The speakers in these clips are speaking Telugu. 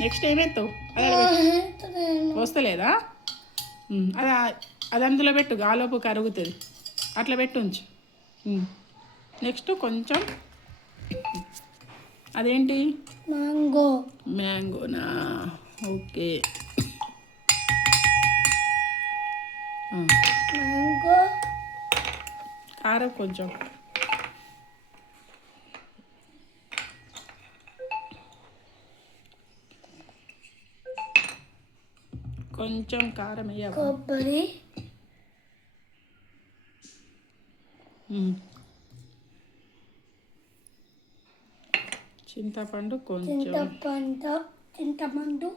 నెక్స్ట్ ఏమెత్తావు వస్తలేదా అది అది అందులో పెట్టు గాలోపు కరుగుతుంది అట్లా పెట్టు ఉంచు నెక్స్ట్ కొంచెం అదేంటి మ్యాంగోనా ఓకే కారం కొంచెం కొంచెం కారం వేయాలి కొబ్బరి చింతపండు కొంచెం చింతపండు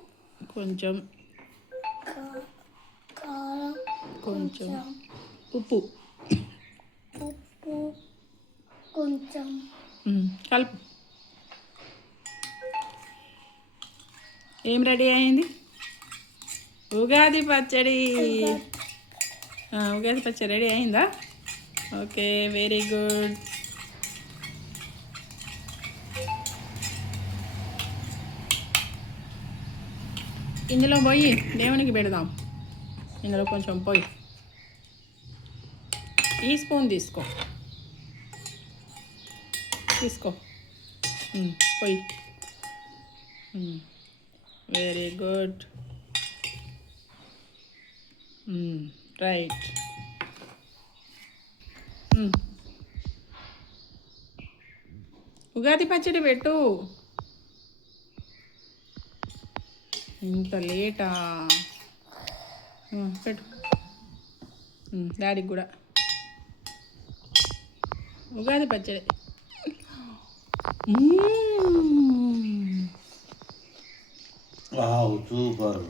కొంచెం కారం కొంచెం ఉప్పు కొంచెం కలుపు ఏం రెడీ అయింది ఉగాది పచ్చడి ఉగాది పచ్చడి రెడీ అయిందా ఓకే వెరీ గుడ్ ఇందులో పోయి దేవునికి పెడదాం ఇందులో కొంచెం పోయి ఈ స్పూన్ తీసుకో పోయి వెరీ గుడ్ రైట్ ఉగాది పచ్చడి పెట్టు ఇంత లేటా పెట్టు డాడీకి కూడా ఉగాది పచ్చడి వావ్ సూపర్